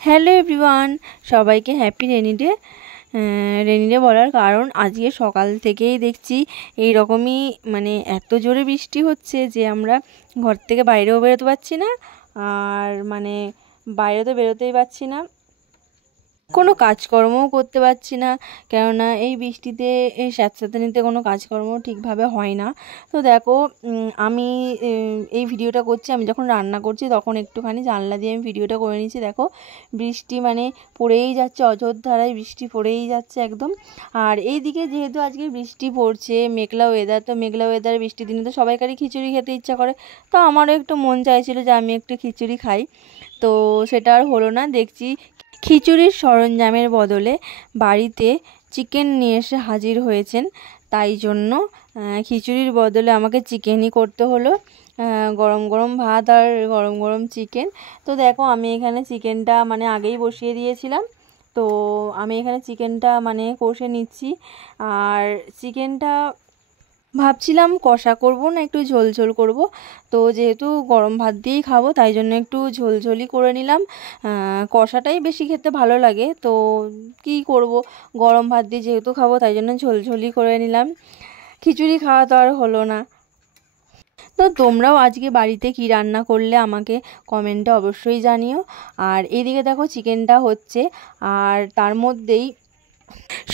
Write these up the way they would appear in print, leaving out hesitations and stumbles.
Hello everyone, সবাইকে happy rainy day. Rainy day বলার কারণ আজকে সকাল থেকেই দেখছি এই রকমই মানে এত জোরে বৃষ্টি হচ্ছে যে আমরা ঘর থেকে বাইরেও বেরোতে পারছি না। আর মানে বাইরে তো বেরোতেই পারছি না, কোনো কাজকর্মও করতে পারছি না, কেননা এই বৃষ্টিতে স্যাঁতস্যাঁতে নিতে কোনো কাজকর্ম ঠিকভাবে হয় না। তো দেখো, আমি এই ভিডিওটা করছি, আমি যখন রান্না করছি তখন একটুখানি জানলা দিয়ে আমি ভিডিওটা করে নিচ্ছি। দেখো বৃষ্টি মানে পড়েই যাচ্ছে, অঝোরধারায় বৃষ্টি পড়েই যাচ্ছে একদম। আর এইদিকে যেহেতু আজকে বৃষ্টি পড়ছে, মেঘলা ওয়েদার, তো মেঘলা ওয়েদার বৃষ্টির দিনে তো সবাইকারই খিচুড়ি খেতে ইচ্ছা করে। তো আমারও একটু মন চাইছিল যে আমি একটু খিচুড়ি খাই, তো সেটা আর হলো না। দেখছি খিচুড়ির সরঞ্জামের বদলে বাড়িতে চিকেন নিয়ে এসে হাজির হয়েছেন, তাই জন্য খিচুড়ির বদলে আমাকে চিকেনই করতে হলো। গরম গরম ভাত আর গরম গরম চিকেন। তো দেখো আমি এখানে চিকেনটা মানে আগেই বসিয়ে দিয়েছিলাম, তো আমি এখানে চিকেনটা মানে কষে নিচ্ছি। আর চিকেনটা ভাবছিলাম কষা করব না একটু ঝোল ঝোল করব, তো যেহেতু গরম ভাত দিয়েই খাবো তাই জন্য একটু ঝোল ঝোলই করে নিলাম। কষাটাই বেশি খেতে ভালো লাগে, তো কি করব, গরম ভাত দিয়ে যেহেতু খাবো তাই জন্য ঝোল ঝোলই করে নিলাম। খিচুড়ি খাওয়া তো আর হলো না। তো তোমরাও আজকে বাড়িতে কি রান্না করলে আমাকে কমেন্টে অবশ্যই জানিও। আর এদিকে দেখো চিকেনটা হচ্ছে, আর তার মধ্যেই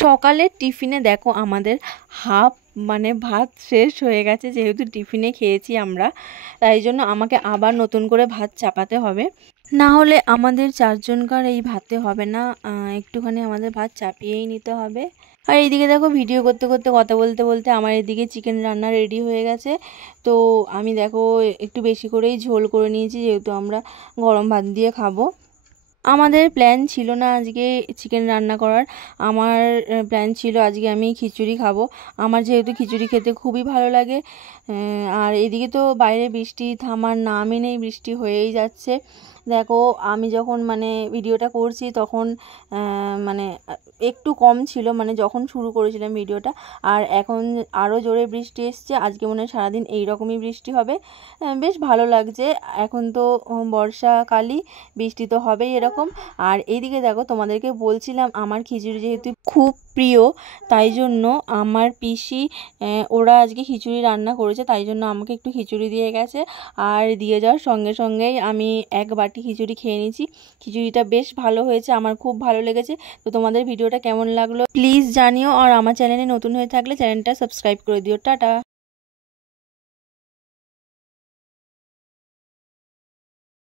সকালের টিফিনে দেখো আমাদের হাফ মানে ভাত শেষ হয়ে গেছে, যেহেতু টিফিনে খেয়েছি আমরা, তাই জন্য আমাকে আবার নতুন করে ভাত চাপাতে হবে, না হলে আমাদের চারজনকার এই ভাতে হবে না। একটুখানি আমাদের ভাত চাপিয়েই নিতে হবে। আর এইদিকে দেখো ভিডিও করতে করতে কথা বলতে বলতে আমার এদিকে চিকেন রান্না রেডি হয়ে গেছে। তো আমি দেখো একটু বেশি করেই ঝোল করে নিয়েছি, যেহেতু আমরা গরম ভাত দিয়ে খাবো। আমাদের প্ল্যান ছিল না আজকে চিকেন রান্না করার, আমার প্ল্যান ছিল আজকে আমি খিচুড়ি খাবো। আমার যেহেতু খিচুড়ি খেতে খুবই ভালো লাগে। আর এদিকে তো বাইরে বৃষ্টি থামার নামই নেই, বৃষ্টি হয়েই যাচ্ছে। দেখো আমি যখন মানে ভিডিওটা করছি তখন মানে একটু কম ছিল, মানে যখন শুরু করেছিলাম ভিডিওটা, আর এখন আরও জোরে বৃষ্টি এসছে। আজকে মনে হয় সারাদিন এইরকমই বৃষ্টি হবে। বেশ ভালো লাগছে, এখন তো বর্ষাকালই, বৃষ্টি তো হবেই এরকম। আর এইদিকে দেখো তোমাদেরকে বলছিলাম আমার খিচুড়ি যেহেতু খুব প্রিয়, তাই জন্য আমার পিসি ওরা আজকে খিচুড়ি রান্না করেছে, তাই জন্য আমাকে একটু খিচুড়ি দিয়ে গেছে। আর দিয়ে যাওয়ার সঙ্গে সঙ্গেই আমি এক বাটি খিচুড়ি খেয়ে নিয়েছি। খিচুড়িটা বেশ ভালো হয়েছে, আমার খুব ভালো লেগেছে। তো তোমাদের ভিডিওটা কেমন লাগলো প্লিজ জানিও, আর আমার চ্যানেলে নতুন হয়ে থাকলে চ্যানেলটা সাবস্ক্রাইব করে দিও। টাটা।